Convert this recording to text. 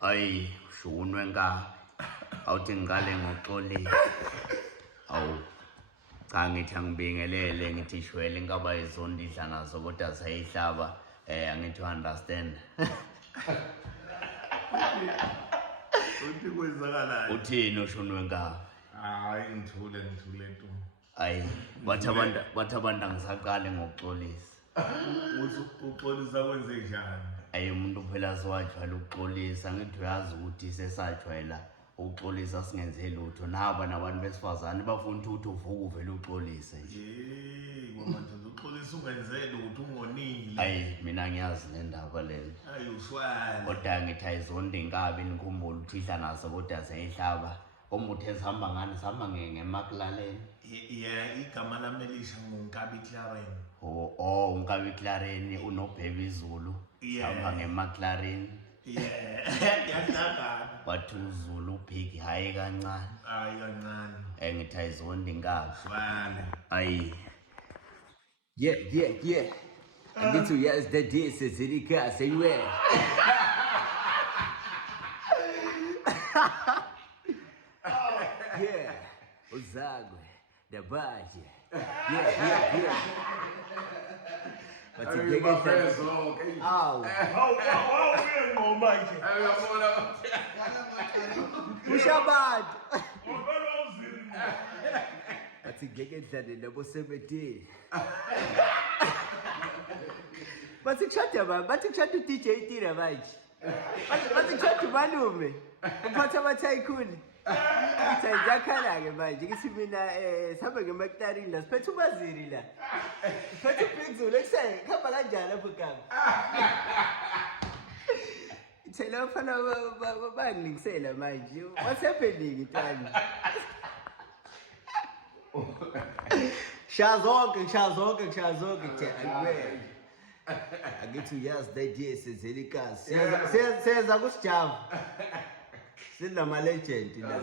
Ayi, shunwe nka. Awuthi ngikale ngoxolisa. Awu. Cha ngithi angibingelele ngithi shwele ngaba izondidla nazo kodwa sayihlaba. Angithi understand. Uthi kwenzakalani? Uthini ushunwe nka? Hayi ngithule nto. Ayi, bathi abantu angisaqale ngokuxolisa. Uxolisa kwenze njani? Ayi umuntu phela siwajwayela ukuxolisa, ngithi uyazi ukuthi sesajwayela ukuxolisa singenze lutho. Naba nabantu besifazane bafuna ukuthi uvuke uvele uxolise nje. Manje uxolisa ungenze lutho ungonile. Ayi mina ngiyazi le ndaba leyo. Ayi ushwala. Kodwa ngithi ayizonde inkabi nikhumbula ukuthi idla naso kodwa seyihlaba. Umuthe sihamba ngani sihamba ngeMcLaren. Igama lami elisha nguNkabi Claren. uNkabi Claren unoBhebe Zulu. Sihamba ngeMcLaren. Yahlangana. Bathi uZulu ubhiki hayi kancane. Hayi kancane. Ngithi ayizonde inkabi. Shwala. Ayi. Yeah. Angithi uyazi the day sezilika seyiwe. Yeah, uzagwe, dabaje. Yeah. Bathi ngeke awu. Ngoma nje. Ushabantu. Bathi ngeke dlale nabo 17. Bathi kushada uDJ Tira manje. Bathi kushada umalume. Uphatha abaTycoon. Ngiyakhala ke manje ngithi mina sihamba ngeMcLaren la siphethe uMaziri la. Siphethe uBigzulu ekuseni khamba kanjani lapho eGama. Thela bafana bangilingisela manje. What's happening ntwana? Shazonke kuthela. Angithi uyazi the idea sezelikazi. Siyaza kusijava. Sinama legend la.